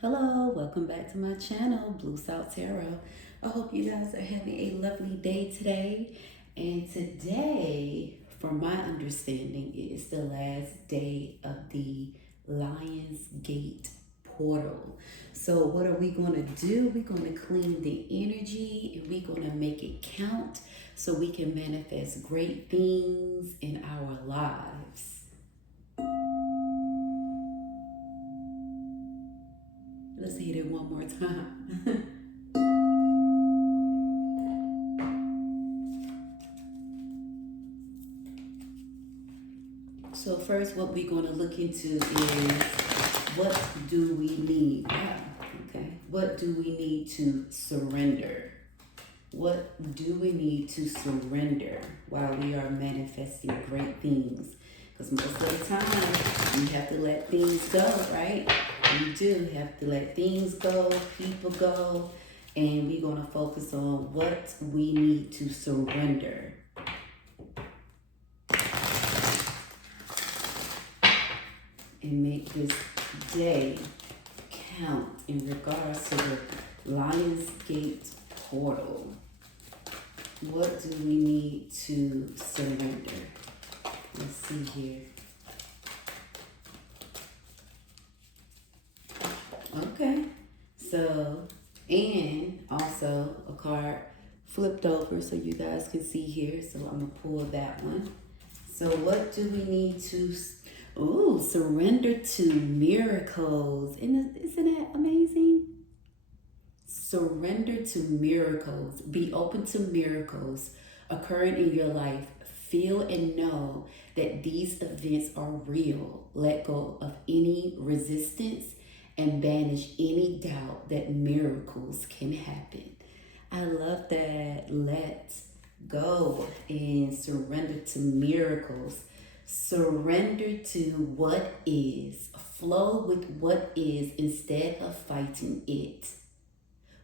Hello, welcome back to my channel, Blue Salt Tarot. I hope you guys are having a lovely day today. And today, from my understanding, it is the last day of the LionsGate portal. So what are we going to do? We're going to clean the energy and we're going to make it count so we can manifest great things in our lives. Let's hit it one more time. So first, what we're going to look into is what do we need? Wow, okay. What do we need to surrender? What do we need to surrender while we are manifesting great things? Because most of the time, you have to let things go, right? You do have to let things go, people go, and we're going to focus on what we need to surrender. And make this day count in regards to the LionsGate portal. What do we need to surrender? Let's see here. Okay, so, and also a card flipped over so you guys can see here. So I'm gonna pull that one. So what do we need to surrender to miracles? Isn't that amazing? Surrender to miracles. Be open to miracles occurring in your life. Feel and know that these events are real. Let go of any resistance and banish any doubt that miracles can happen. I love that. Let go and surrender to miracles. Surrender to what is. Flow with what is instead of fighting it.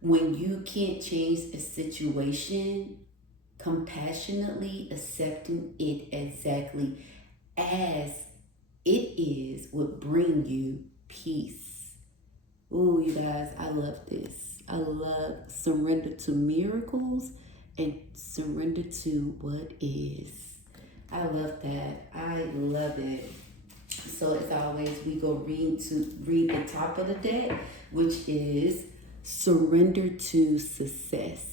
When you can't change a situation, compassionately accepting it exactly as it is would bring you peace. Ooh, you guys, I love this. I love surrender to miracles and surrender to what is. I love that. I love it. So as always, we go read the top of the deck, which is surrender to success.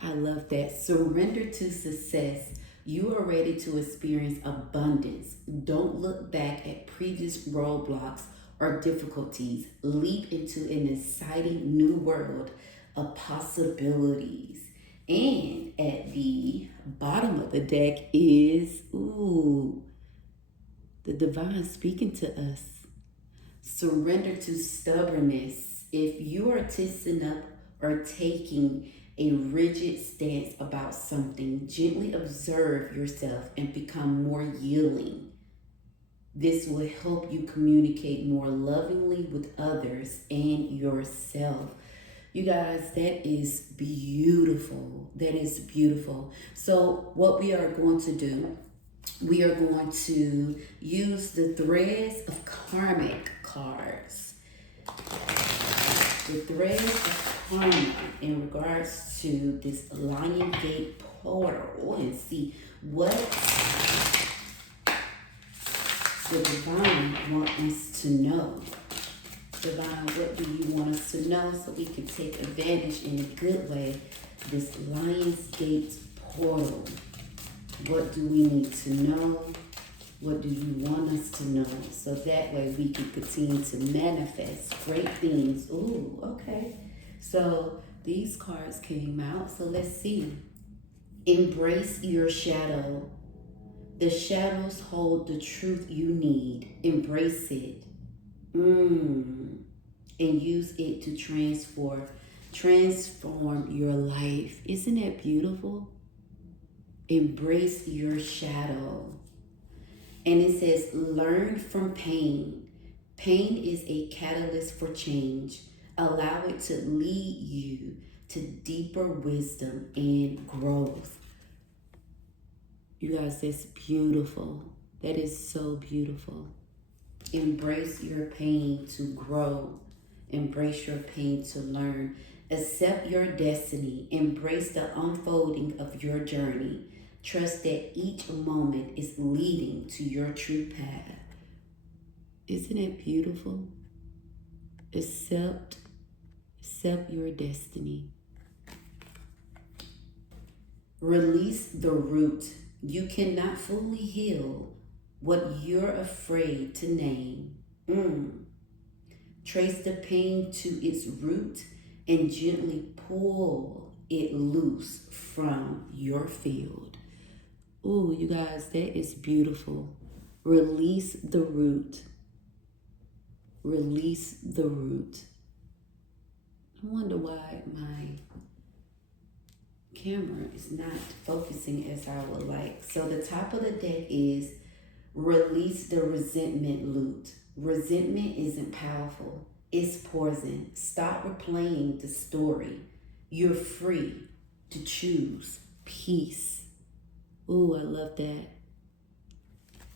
I love that. Surrender to success. You are ready to experience abundance. Don't look back at previous roadblocks or difficulties. Leap into an exciting new world of possibilities. And at the bottom of the deck is, the divine speaking to us. Surrender to stubbornness. If you are tensing up or taking a rigid stance about something, gently observe yourself and become more yielding. This will help you communicate more lovingly with others and yourself. You guys, that is beautiful. That is beautiful. So what we are going to do, we are going to use the Threads of Karmic cards. The Threads of Karma in regards to this LionsGate portal and see what the divine wants us to know. Divine, what do you want us to know so we can take advantage in a good way this LionsGate portal? What do we need to know? What do you want us to know? So that way we can continue to manifest great things. Ooh, okay. So these cards came out. So let's see. Embrace your shadow. The shadows hold the truth you need. Embrace it. And use it to transform your life. Isn't that beautiful? Embrace your shadow. And it says, learn from pain. Pain is a catalyst for change. Allow it to lead you to deeper wisdom and growth. You guys, that's beautiful. That is so beautiful. Embrace your pain to grow. Embrace your pain to learn. Accept your destiny. Embrace the unfolding of your journey. Trust that each moment is leading to your true path. Isn't it beautiful? Accept your destiny. Release the root. You cannot fully heal what you're afraid to name. Trace the pain to its root and gently pull it loose from your field. Ooh, you guys, that is beautiful. Release the root. Release the root. I wonder why my camera is not focusing as I would like. So the top of the deck is release the resentment root. Resentment isn't powerful. It's poison. Stop replaying the story. You're free to choose peace. Ooh, I love that.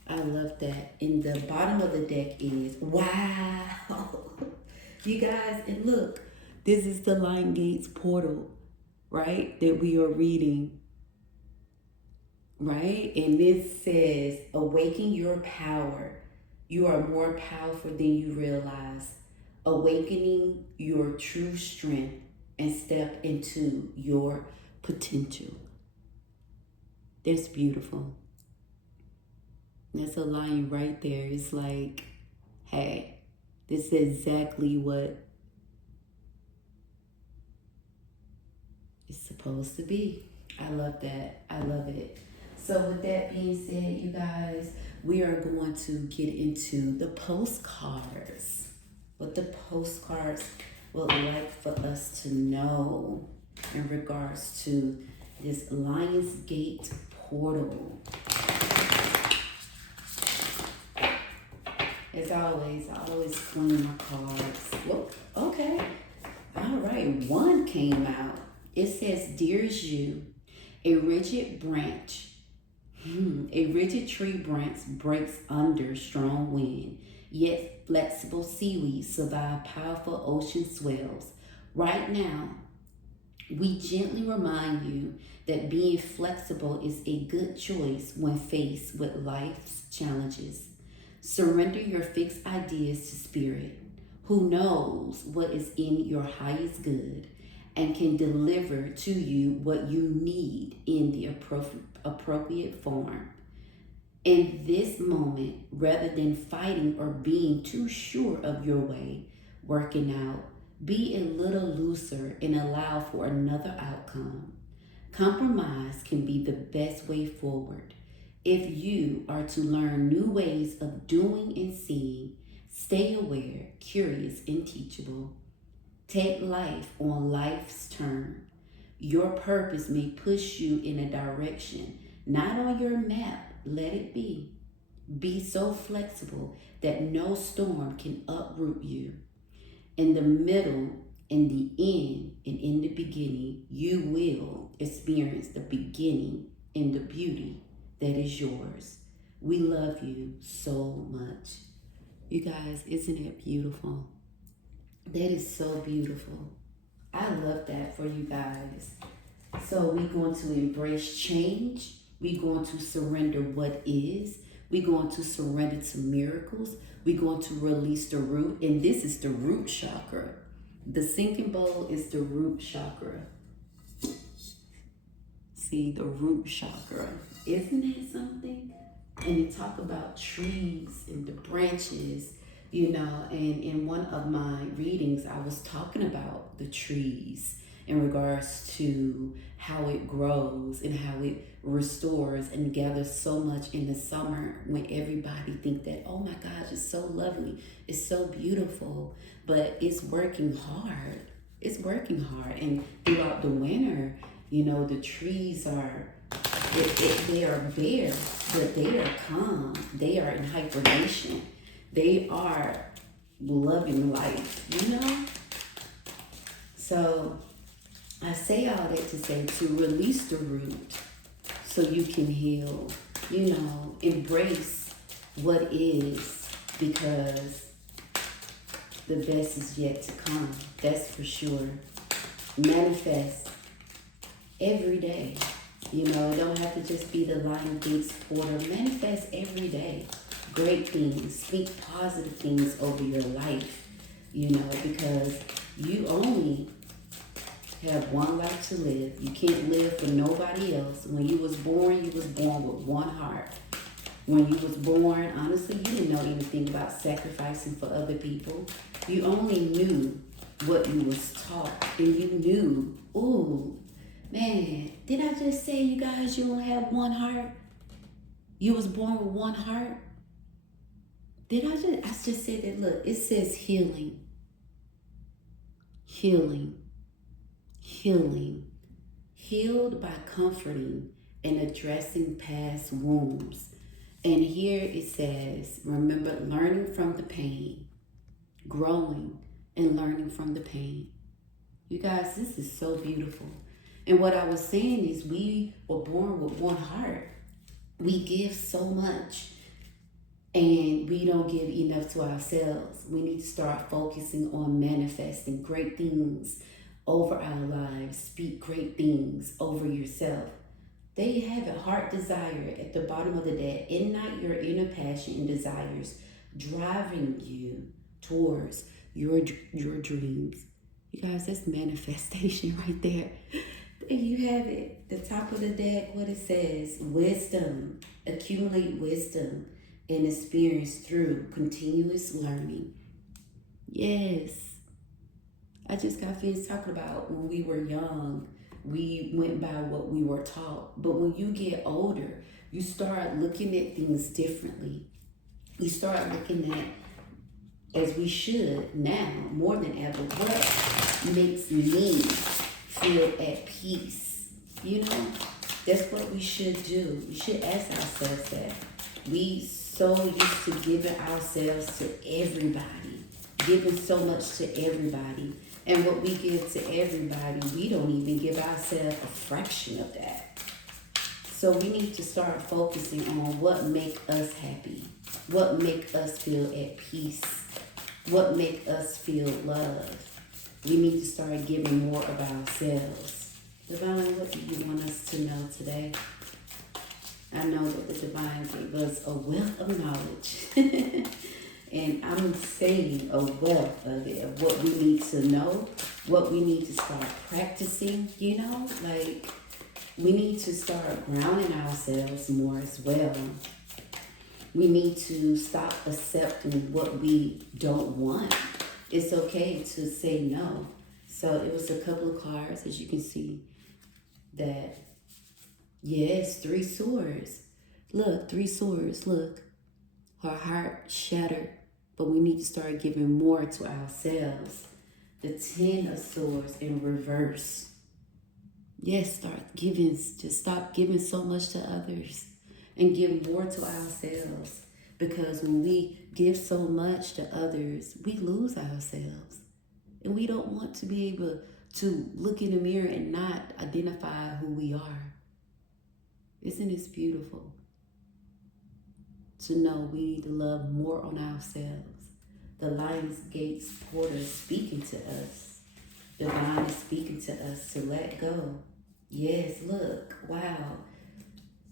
I love that. And the bottom of the deck is, wow. You guys, and look, this is the LionsGatePortal, right? That we are reading, right? And this says, awaken your power. You are more powerful than you realize. Awakening your true strength and step into your potential. That's beautiful. That's a line right there. It's like, hey, this is exactly what it's supposed to be. I love that. I love it. So with that being said, you guys, we are going to get into the postcards. What the postcards would like for us to know in regards to this LionsGatePortal. As always, I always clean my cards. Whoop, okay. All right, one came out. It says, "Dearest you, a rigid tree branch breaks under strong wind, yet flexible seaweed survive powerful ocean swells. Right now, we gently remind you that being flexible is a good choice when faced with life's challenges. Surrender your fixed ideas to Spirit, who knows what is in your highest good and can deliver to you what you need in the appropriate form. In this moment, rather than fighting or being too sure of your way, working out, be a little looser and allow for another outcome. Compromise can be the best way forward. If you are to learn new ways of doing and seeing, stay aware, curious, and teachable. Take life on life's turn. Your purpose may push you in a direction not on your map. Let it be. Be so flexible that no storm can uproot you. In the middle, in the end, and in the beginning, you will experience the beginning and the beauty that is yours. We love you so much." You guys, isn't it beautiful? That is so beautiful. I love that for you guys. So we're going to embrace change. We're going to surrender what is. We're going to surrender to miracles. We're going to release the root. And this is the root chakra. The sinking bowl is the root chakra. See, the root chakra. Isn't it something? And you talk about trees and the branches, you know, and in one of my readings, I was talking about the trees in regards to how it grows and how it restores and gathers so much in the summer when everybody think that, oh my gosh, it's so lovely, it's so beautiful, but it's working hard. It's working hard. And throughout the winter, you know, the trees are, they are bare, but they are calm. They are in hibernation. They are loving life, you know? So I say all that to say to release the root so you can heal, you know, embrace what is, because The best is yet to come. That's for sure. Manifest every day. You know, it don't have to just be the LionsGatePortal. Manifest every day. Great things. Speak positive things over your life. You know, because you only have one life to live. You can't live for nobody else. When you was born with one heart. When you was born, honestly, you didn't know anything about sacrificing for other people. You only knew what you was taught. And you knew, ooh, man, did I just say, you guys, you don't have one heart? You was born with one heart? I just said that, look, it says healing. Healing. Healing. Healed by comforting and addressing past wounds. And here it says, remember, learning from the pain, growing and learning from the pain. You guys, this is so beautiful. And what I was saying is we were born with one heart. We give so much and we don't give enough to ourselves. We need to start focusing on manifesting great things over our lives. Speak great things over yourself. There you have it, heart desire at the bottom of the deck. Ignite your inner passion and desires, driving you towards your dreams. You guys, that's manifestation right there. There you have it, the top of the deck, what it says, wisdom, accumulate wisdom and experience through continuous learning. Yes, I just got finished talking about when we were young, we went by what we were taught. But when you get older, you start looking at things differently. You start looking at, as we should now, more than ever, what makes me feel at peace? You know, that's what we should do. We should ask ourselves that. We so used to giving ourselves to everybody, giving so much to everybody. And what we give to everybody, we don't even give ourselves a fraction of that. So we need to start focusing on what make us happy, what make us feel at peace, what make us feel loved. We need to start giving more of ourselves. Divine, what do you want us to know today? I know that the Divine gave us a wealth of knowledge. And I'm saying a wealth of it, of what we need to know, what we need to start practicing, you know? Like, we need to start grounding ourselves more as well. We need to stop accepting what we don't want. It's okay to say no. So it was a couple of cards, as you can see, that, yes, 3 swords. Look, 3 swords, look. Her heart shattered. But we need to start giving more to ourselves. The 10 of swords in reverse. Yes, start giving. Just stop giving so much to others and give more to ourselves. Because when we give so much to others, we lose ourselves. And we don't want to be able to look in the mirror and not identify who we are. Isn't this beautiful? To know we need to love more on ourselves. The LionsGatePortal is speaking to us. Divine is speaking to us to let go. Yes, look, wow.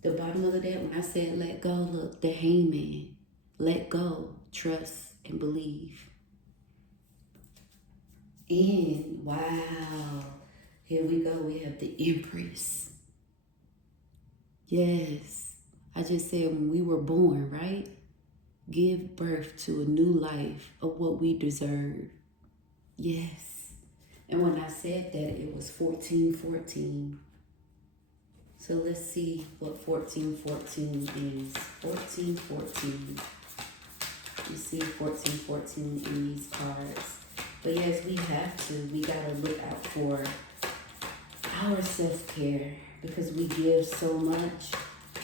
The bottom of the deck, when I said let go, look, the hangman. Let go, trust, and believe. And wow, here we go. We have the Empress. Yes. I just said when we were born, right? Give birth to a new life of what we deserve. Yes. And when I said that, it was 1414. So let's see what 1414 is. 1414. You see 1414 in these cards. But yes, we have to. We got to look out for our self-care because we give so much.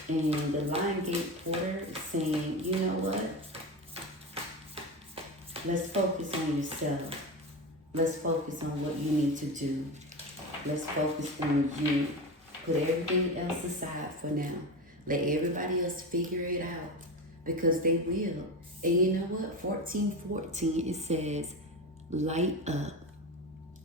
And the LionsGatePortal is saying, you know what? Let's focus on yourself. Let's focus on what you need to do. Let's focus on you. Put everything else aside for now. Let everybody else figure it out because they will. And you know what? 1414, it says, Light up.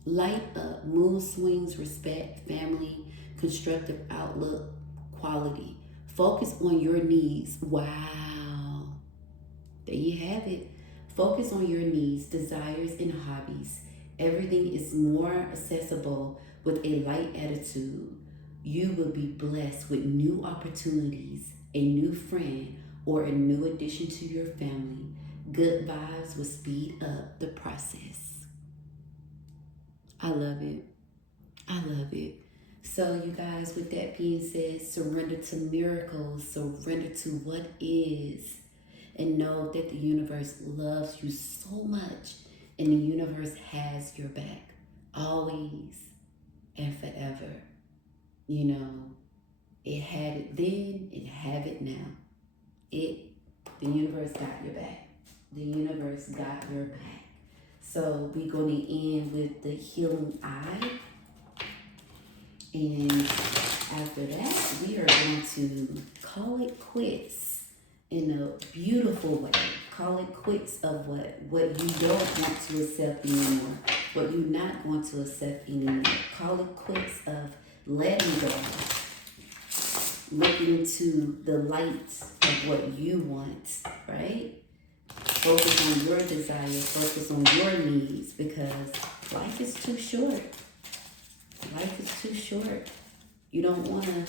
Light up. Mood swings, respect, family, constructive outlook, quality. Focus on your needs. Wow. There you have it. Focus on your needs, desires, and hobbies. Everything is more accessible with a light attitude. You will be blessed with new opportunities, a new friend, or a new addition to your family. Good vibes will speed up the process. I love it. I love it. So, you guys, with that being said, surrender to miracles, surrender to what is, and know that the universe loves you so much, and the universe has your back always and forever. You know, it had it then, it have it now. The universe got your back. The universe got your back. So we're going to end with the healing eye. And after that, we are going to call it quits in a beautiful way. Call it quits of what you don't want to accept anymore, what you're not going to accept anymore. Call it quits of letting go. Looking into the light of what you want, right? Focus on your desires, focus on your needs, because life is too short. Life is too short. You don't want to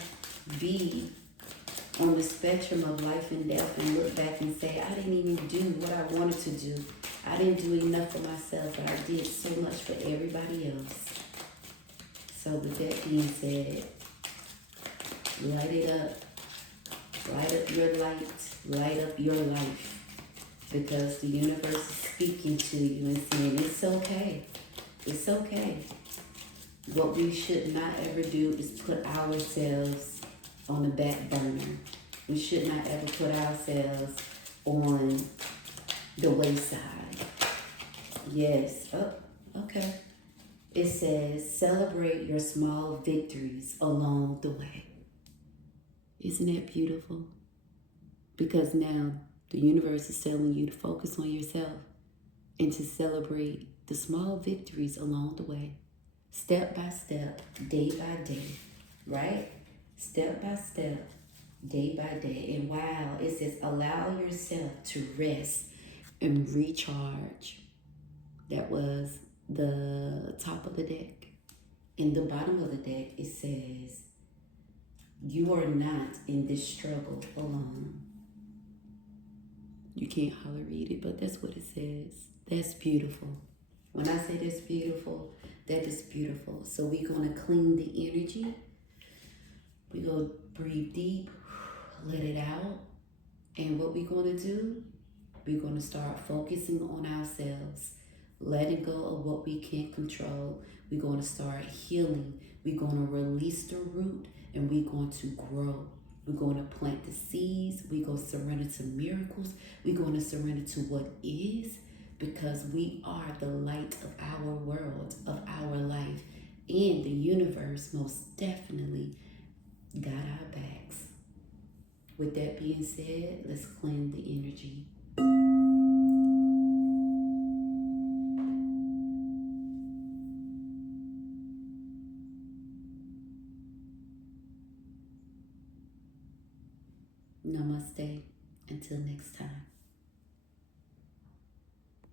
be on the spectrum of life and death and look back and say, I didn't even do what I wanted to do. I didn't do enough for myself, but I did so much for everybody else. So with that being said, light it up. Light up your light. Light up your life. Because the universe is speaking to you and saying, it's okay. It's okay. What we should not ever do is put ourselves on the back burner. We should not ever put ourselves on the wayside. Yes. Oh, okay. It says, celebrate your small victories along the way. Isn't that beautiful? Because now the universe is telling you to focus on yourself and to celebrate the small victories along the way. Step by step, day by day, right? Step by step, day by day. And wow, it says allow yourself to rest and recharge. That was the top of the deck. In the bottom of the deck, it says, you are not in this struggle alone. You can't hardly read it, but that's what it says. That's beautiful. When I say that's beautiful, that is beautiful. So we're going to clean the energy. We're going to breathe deep, let it out. And what we're going to do, we're going to start focusing on ourselves, letting go of what we can't control. We're going to start healing. We're going to release the root, and we're going to grow. We're going to plant the seeds. We're going to surrender to miracles. We're going to surrender to what is, because we are the light of our world, of our life. And the universe most definitely got our backs. With that being said, let's cleanse the energy. Namaste. Until next time.